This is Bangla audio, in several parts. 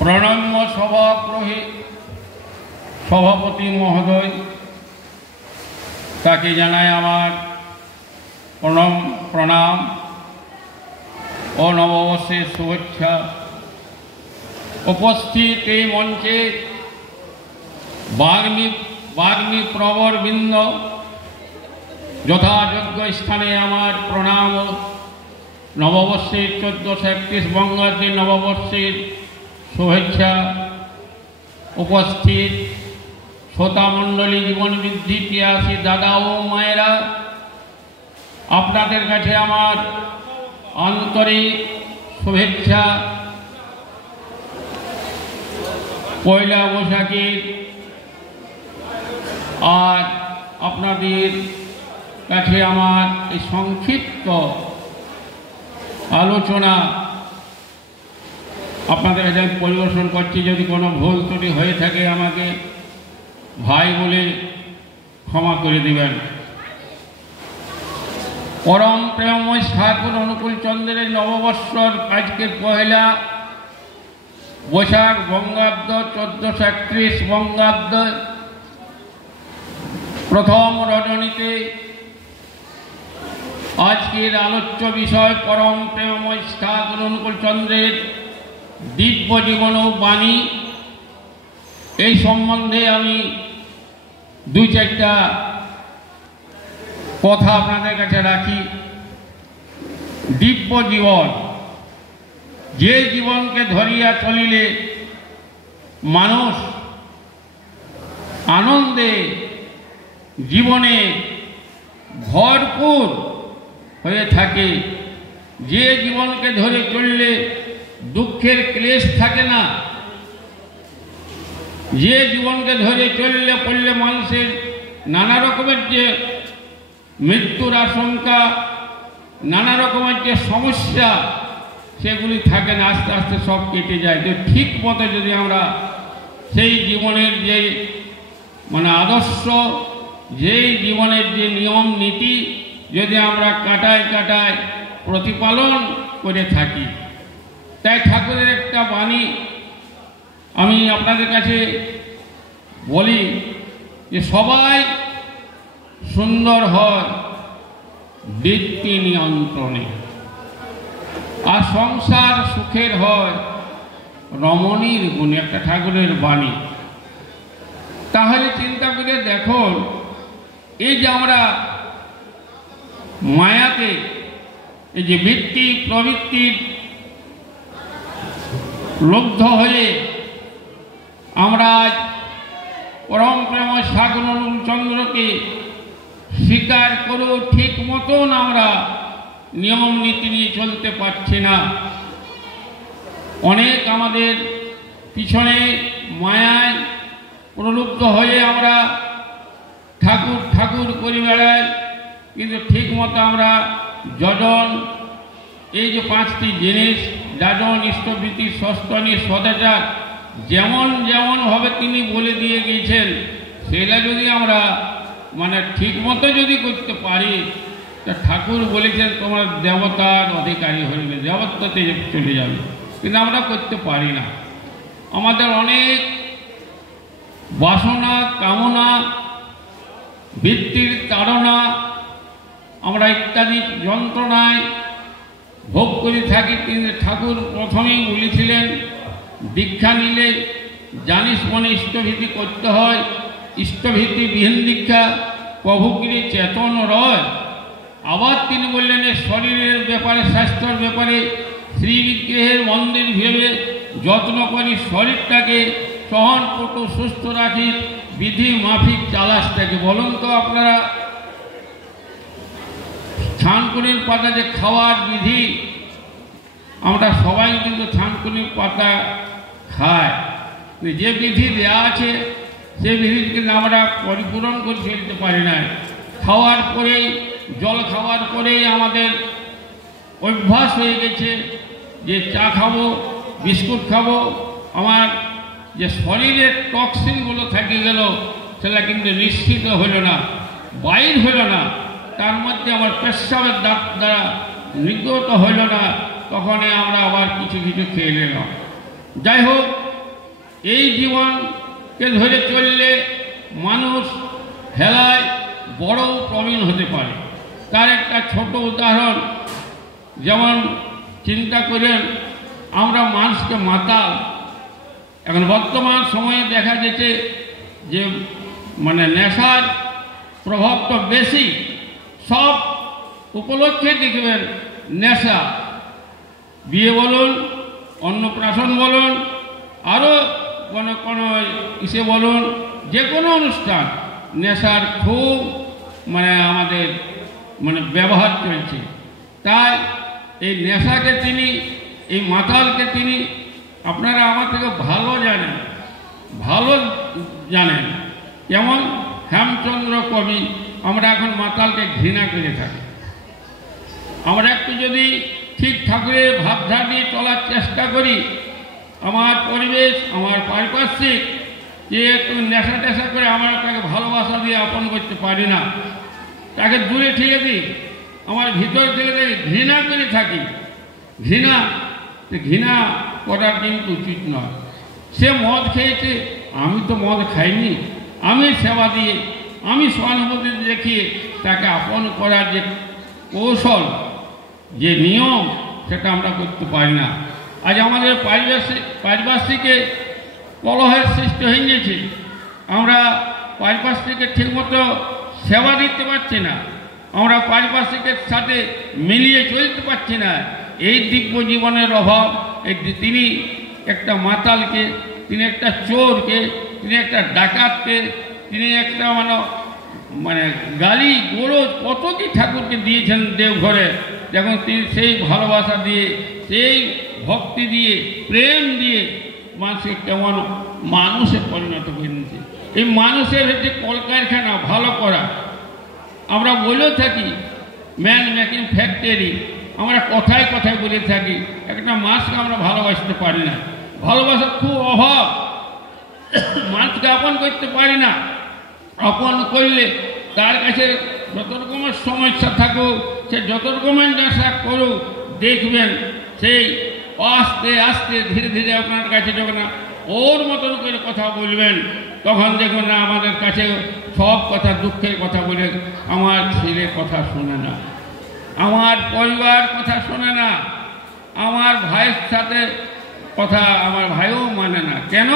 প্রণম্য সভাপতি মহোদয়, তাকে জানাই আমার প্রণাম ও নববর্ষের শুভেচ্ছা। উপস্থিত এই মঞ্চে বাগ্মী প্রবরবৃন্দ, যথাযোগ্য স্থানে আমার প্রণাম ও নববর্ষের 1431 বঙ্গাব্দের নববর্ষের শুভেচ্ছা। উপস্থিত শ্রোতামণ্ডলী, জীবন বৃদ্ধি পিয়াসী দাদা ও মায়েরা, আপনাদের কাছে আমার আন্তরিক শুভেচ্ছা। পয়লা বৈশাখের আর আপনাদের কাছে আমার এই সংক্ষিপ্ত আলোচনা আপনাদের কাছে পরিবেশন করছি। যদি কোনো ভুল ত্রুটি হয়ে থাকে আমাকে ভাই বলে ক্ষমা করে দেবেন। পরম প্রেমময় ঠাকুর অনুকূল চন্দ্রের নববর্ষর আজকে পয়লা বৈশাখ বঙ্গাব্দ 1431 বঙ্গাব্দ প্রথম রজনীতে আজকের আলোচ্য বিষয় পরম প্রেমময় ঠাকুর অনুকূল চন্দ্রের দিব্য জীবন ও বাণী। এই সম্বন্ধে আমি দুই চারটা কথা আপনাদের কাছে রাখি। দিব্য জীবন, যে জীবনকে ধরিয়া চলিলে মানুষ আনন্দে জীবনে ভরপুর হয়ে থাকে, যে জীবনকে ধরে চললে দুঃখের ক্লেশ থাকে না, যে জীবনকে ধরে চললে পড়লে মানুষের নানা রকমের যে মৃত্যুর আশঙ্কা, নানা রকমের যে সমস্যা, সেগুলি থাকে না, আস্তে আস্তে সব কেটে যায়। তো ঠিক মতো যদি আমরা সেই জীবনের যে আদর্শ, যেই জীবনের যে নিয়ম নীতি যদি আমরা কাটায় প্রতিপালন করে থাকি, তাই ঠাকুরের একটা বাণী আমি আপনাদের কাছে বলি যে সবাই সুন্দর হয় বৃত্তি নিয়ন্ত্রণে, আর সংসার সুখের হয় রমণীর গুণে। একটা ঠাকুরের বাণী। তাহলে চিন্তা করে দেখুন, এই যে আমরা মায়াতে, এই যে বৃত্তি প্রবৃত্তির লুব্ধ হয়ে আমরা আজ পরম প্রেম ঠাকুর অনুকূল চন্দ্রকে স্বীকার করেও ঠিক মতন আমরা নিয়ম নীতি নিয়ে চলতে পারছি না। অনেক আমাদের পিছনে মায়ায় প্রলুব্ধ হয়ে আমরা ঠাকুর ঠাকুর করে বেড়াই, কিন্তু ঠিক মতো আমরা যজন, এই যে 5টি জিনিস, যাজন, ইষ্টবৃত্তি, সস্তনী, সদাচার, যেমন যেমন হবে তিনি বলে দিয়ে গিয়েছেন, সেটা যদি আমরা ঠিক মতো যদি করতে পারি, তা ঠাকুর বলেছেন তোমরা দেবতার অধিকারী হইবে, দেবত্বতে চলে যাবে। কিন্তু আমরা করতে পারি না। আমাদের অনেক বাসনা, কামনা, বৃত্তির তাড়না, আমরা ইত্যাদি যন্ত্রণায় ভোগ করে থাকি। কিন্তু ঠাকুর প্রথমেই বলেছিলেন, দীক্ষা নিলে জানিস মনে ইষ্টভীতি করতে হয়, ইষ্টভীতি বিহীন দীক্ষা প্রভুগিরি চেতন রয়। আবার তিনি বললেন, শরীরের ব্যাপারে, স্বাস্থ্যের ব্যাপারে শ্রীবিগ্রহের মন্দির ভেবে যত্ন করি শরীরটাকে সহনপটু সুস্থ রাখি, বিধি মাফিক চালাসটাকে। বলুন তো আপনারা, থানকুনির পাতা যে খাওয়ার বিধি, আমরা সবাই কিন্তু থানকুনির পাতা খাই, যে বিধি দেওয়া আছে সে বিধি কিন্তু আমরা পরিপূরণ করে ফেলতে পারি না। খাওয়ার পরেই, জল খাওয়ার পরেই আমাদের অভ্যাস হয়ে গেছে যে চা খাবো, বিস্কুট খাবো, আমার যে শরীরের টক্সিনগুলো থেকে গেল সেটা কিন্তু নিশ্চিত হলো না, বাইর হলো না, তার মধ্যে আমার পেশাবের দাঁত দ্বারা নির্গত হইল না, তখনই আমরা আবার কিছু কিছু খেয়ে নিলাম। যাই হোক, এই জীবনকে ধরে চললে মানুষ হেলায় বড় প্রবীণ হতে পারে। তার একটা ছোট উদাহরণ, যেমন চিন্তা করেন আমরা মানুষকে মাতাল, এখন বর্তমান সময়ে দেখা যেতে যে মানে নেশার প্রভাব তো বেশি, সব উপলক্ষে দেখবেন নেশা, বিয়ে বলুন, অন্নপ্রাশন বলুন, আরও কোনো ইসে বলুন, যে কোনো অনুষ্ঠান নেশার খুব আমাদের ব্যবহার চলছে। তাই এই নেশাকে তিনি, এই মাতালকে তিনি, আপনারা আমার থেকে ভালো জানেন যেমন হেমচন্দ্র কবি, আমরা এখন মাতালকে ঘৃণা করে থাকি। আমরা একটু যদি ঠিক ঠাকুরের ভাবধারা নিয়ে চলার চেষ্টা করি, আমার পরিবেশ, আমার পারিপার্শ্বিক যে একটু নেশা টেশা করে আমরা তাকে ভালোবাসা দিয়ে আপন করতে পারি না, তাকে দূরে ঠেলে দিই, আমার ভিতর থেকে তাকে ঘৃণা করে থাকি। ঘৃণা করার কিন্তু উচিত নয়। সে মদ খেয়েছে, আমি তো মদ খাইনি, আমি সেবা দিয়ে, আমি সহানুভূতি দেখিয়ে তাকে আপন করার যে কৌশল, যে নিয়ম, সেটা আমরা করতে পারি না। আজ আমাদের পারিপার্শ্বিকে কলহের সৃষ্টি হয়ে গেছে, আমরা পারিপার্শ্বিকে ঠিকমতো সেবা দিতে পারছি না, আমরা পারিপার্শ্বিকের সাথে মিলিয়ে চলতে পারছি না। এই দিব্য জীবনের অভাব, তিনি একটা মাতালকে, তিনি একটা চোরকে, তিনি একটা ডাকাতকে, তিনি একটা গালি গোলজ কত কি ঠাকুরকে দিয়েছেন দেওঘরে, যখন তিনি সেই ভালোবাসা দিয়ে, সেই ভক্তি দিয়ে, প্রেম দিয়ে মানুষকে কেমন মানুষে পরিণত করে নিয়েছে। এই মানুষের হচ্ছে কলকারখানা ভালো করা, আমরা বলেও থাকি ম্যান মেকিং ফ্যাক্টরি, আমরা কথায় কথায় বলে থাকি। একটা মানুষকে আমরা ভালোবাসতে পারি না, ভালোবাসার খুব অভাব, মানুষকে আপন করতে পারি না। আপন করলে তার কাছে যত রকমের সমস্যা থাকুক, সে যত রকমের নেশা করুক, দেখবেন সেই আস্তে আস্তে ধীরে ধীরে আপনার কাছে যখন ওর মতন করে কথা বলবেন, তখন দেখবেন না আমাদের কাছে সব কথা, দুঃখের কথা বলে, আমার ছেলে কথা শোনে না, আমার পরিবার কথা শোনে না, আমার ভাইয়ের সাথে কথা আমার ভাইও মানে না। কেন?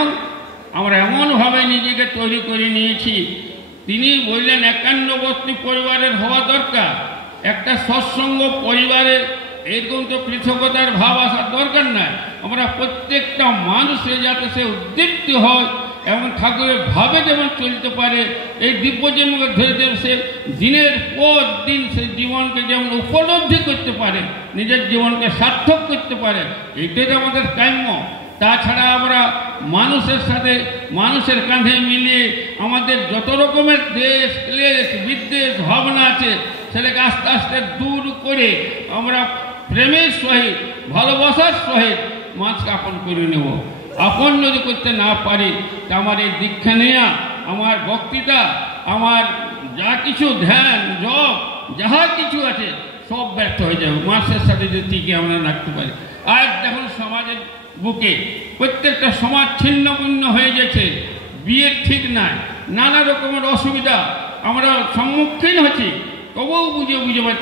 আমরা এমনভাবে নিজেকে তৈরি করে নিয়েছি। তিনি বললেন একান্নবর্তী পরিবারের হওয়া দরকার, একটা সৎসঙ্গ পরিবারের এরকম তো পৃথকতার ভাব আসার দরকার নাই। আমরা প্রত্যেকটা মানুষের যাতে সে উদ্দীপ্ত হয় এবং ঠাকুরের ভাবে যেমন চলতে পারে, এই দিব্য জীবনকে ধরে দেবে, সে দিনের পর দিন সে জীবনকে যেমন উপলব্ধি করতে পারে, নিজের জীবনকে সার্থক করতে পারে, এইটাই আমাদের কাম্য। তাছাড়া আমরা মানুষের সাথে, মানুষের কাঁধে মিলিয়ে আমাদের যত রকমের দেশ ক্লেশ বিদ্বেষ ভাবনা আছে, সেটাকে আস্তে আস্তে দূর করে আমরা প্রেমের সহিত, ভালোবাসার সহিত মানুষকে আপন করে নেব। আপন যদি করতে না পারি, তা আমার এই দীক্ষা নেওয়া, আমার বক্তৃতা, আমার যা কিছু ধ্যান জপ যাহা কিছু আছে, সব ব্যর্থ হয়ে যাবে মানুষের সাথে যদি টিকে আমরা রাখতে পারি। আজ দেখুন সমাজের বুকে প্রত্যেকটা সমাজ ছিন্ন ভিন্ন হয়ে গেছে, বিয়ের ঠিক নাই, নানা রকমের অসুবিধা আমরা সম্মুখীন হচ্ছি, তবুও বুঝে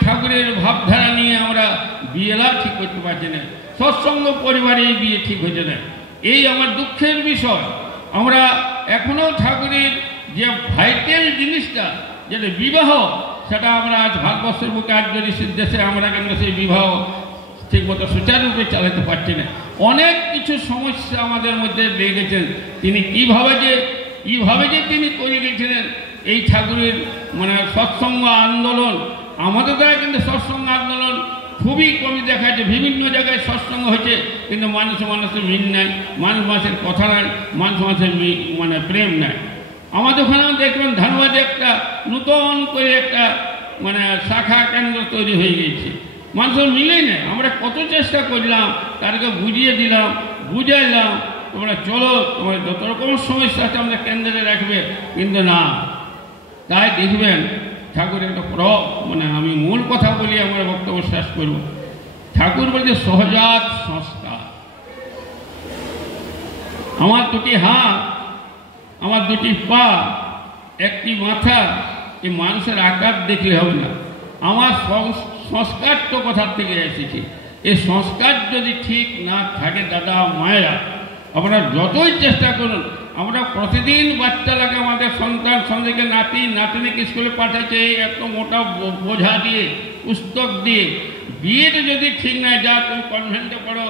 ঠাকুরের ভাবধারা নিয়ে আমরা বিয়েলা ঠিক করতে পারছি না, সৎসঙ্গ পরিবারে এই বিয়ে ঠিক হচ্ছে না। এই আমার দুঃখের বিষয়। আমরা এখনও ঠাকুরের যে ভাইটাল জিনিসটা, যেটা বিবাহ, সেটা আমরা আজ ভারতবর্ষের বুকে, আজ যদি দেশে আমরা কেন সেই বিবাহ ঠিকমতো সুচারুরূপে চালাতে পারছি না। অনেক কিছু সমস্যা আমাদের মধ্যে লেগেছেন। তিনি কীভাবে যে তিনি করে গেছিলেন এই ঠাকুরের সৎসঙ্গ আন্দোলন, আমাদের দ্বারা কিন্তু সৎসঙ্গ আন্দোলন খুবই কমই দেখা যাচ্ছে। বিভিন্ন জায়গায় সৎসঙ্গ হয়েছে, কিন্তু মানুষের মিল নাই, মানুষের কথা নাই, মানুষের প্রেম নাই। আমাদের ওখানেও দেখবেন ধানবাদে একটা নূতন করে একটা শাখা কেন্দ্র তৈরি হয়ে গেছে, মানুষের মিলেই নেই। আমরা কত চেষ্টা করলাম, তাদেরকে বুঝিয়ে দিলাম, বুঝাইলাম, তোমরা চলো, তোমার যত রকমের সমস্যা আছে আমাদের কেন্দ্রে রাখবে, কিন্তু না। তাই দেখবেন ঠাকুরের একটা আমি মূল কথা বলি, আমার বক্তব্য শেষ করব। ঠাকুর বলছে সহজাত সংস্কার, আমার দুটি হাত, আমার দুটি পা, একটি মাথা, এই মানুষের আকার দেখলে হবে না। আমার সংস্কার তো কোথার থেকে এসেছে। এই সংস্কার যদি ঠিক না থাকে দাদা মায়েরা, আপনারা যতই চেষ্টা করুন, আমরা প্রতিদিন বাচ্চাটাকে আমাদের সন্তান সন্তানকে নাতি নাতনিকে স্কুলে পাঠাচ্ছে এত মোটা বোঝা দিয়ে, পুস্তক দিয়ে। বিয়েটা যদি ঠিক না, যা তুমি কনভেন্টে পড়ো,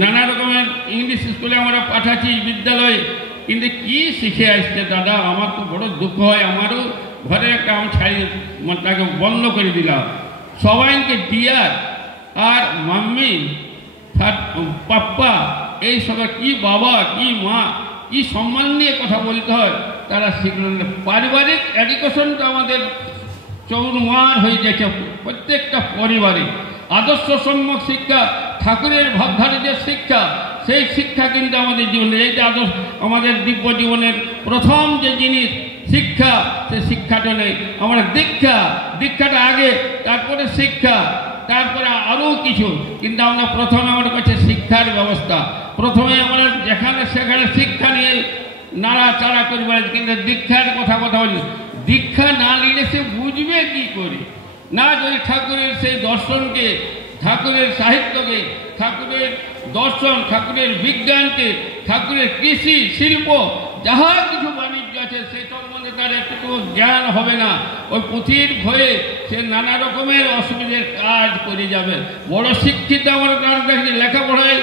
নানা রকমের ইংলিশ স্কুলে আমরা পাঠাচ্ছি, বিদ্যালয়ে, কিন্তু কি শিখে আসছে দাদা? আমার তো বড় দুঃখ হয়। আমারও ঘরে একটা আমি ছাড়িয়ে তাকে বন্ধ করে দিলাম। সবাইকে ডিয়ার আর মাম্মি, পাপ্পা, এই সবাই কি বাবা কি মা, কি সম্মান নিয়ে কথা বলতে হয় তারা শিখল না। পারিবারিক এডুকেশনটা আমাদের চৌরমার হয়ে যাচ্ছে প্রত্যেকটা পরিবারে। আদর্শ সম্যক শিক্ষা, ঠাকুরের ভাবধারীদের শিক্ষা, সেই শিক্ষা কিন্তু আমাদের জীবনে, এই যে আদর্শ আমাদের দিব্য জীবনের প্রথম যে জিনিস শিক্ষা, সেই শিক্ষাটা নেই। আমরা দীক্ষাটা আগে, তারপরে শিক্ষা, তারপরে আরও কিছু, কিন্তু আমরা প্রথমে আমাদের কাছে শিক্ষার ব্যবস্থা। প্রথমে আমরা যেখানে সেখানে শিক্ষা নিয়ে নাড়াচাড়া করে বেড়াচ্ছি, কিন্তু দীক্ষার কথা বলি। দীক্ষা না নিলে সে বুঝবে কি করে? না যদি ঠাকুরের সেই দর্শনকে, ঠাকুরের সাহিত্যকে, ঠাকুরের দর্শন, ঠাকুরের বিজ্ঞানকে, ঠাকুরের কৃষি শিল্প যাহা কিছু বাণিজ্য আছে সেই সম্বন্ধে তার একটু জ্ঞান হবে না। ওই পুঁথির ভয়ে সে নানা রকমের অসুবিধার কাজ করে যাবে। বড় শিক্ষিত আমরা তারা দেখি লেখাপড়ায়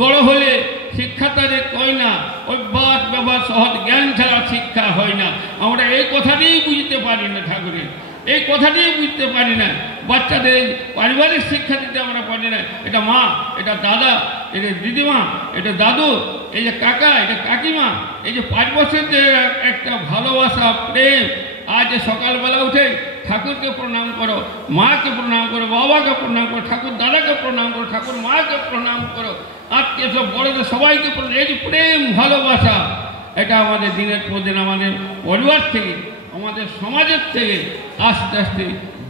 বড় হলে শিক্ষা তাদের কয় না, অভ্যাস ব্যবহার সহজ জ্ঞান ছাড়া শিক্ষা হয় না। আমরা এই কথাটিই বুঝতে পারি না, ঠাকুরের এই কথাটিই বুঝতে পারি না। বাচ্চাদের পারিবারিক শিক্ষা দিতে আমরা পারি না। এটা মা, এটা দাদা, এটা দিদিমা, এটা দাদু, এই যে কাকা, এটা কাকিমা, এই যে 5 বছরের একটা ভালোবাসা প্রেম। আজ সকালবেলা উঠে ঠাকুরকে প্রণাম করো, মাকে প্রণাম করো, বাবাকে প্রণাম করো, ঠাকুর দাদাকে প্রণাম করো, ঠাকুর মাকে প্রণাম করো, আত্মীয় সব বড়দের সবাইকে প্রণাম। এই যে প্রেম ভালোবাসা, এটা আমাদের দিনের পর দিন আমাদের পরিবার থেকে, আমাদের সমাজের থেকে আস্তে আস্তে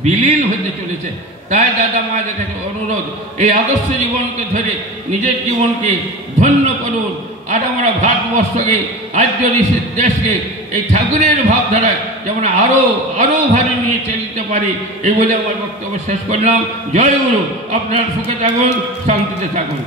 বিলীন হতে চলেছে। তাই দাদা মায়েদের কাছে অনুরোধ, এই আদর্শ জীবনকে ধরে নিজের জীবনকে ধন্য করুন। আর আমরা ভারতবর্ষকে, আর্য ঋষির দেশকে এই ঠাকুরের ভাবধারায় যেমন আরও ভারী নিয়ে চলতে পারি, এই বলে আমার বক্তব্য শেষ করলাম। জয় গুরু। আপনারা সুখে থাকুন, শান্তিতে থাকুন।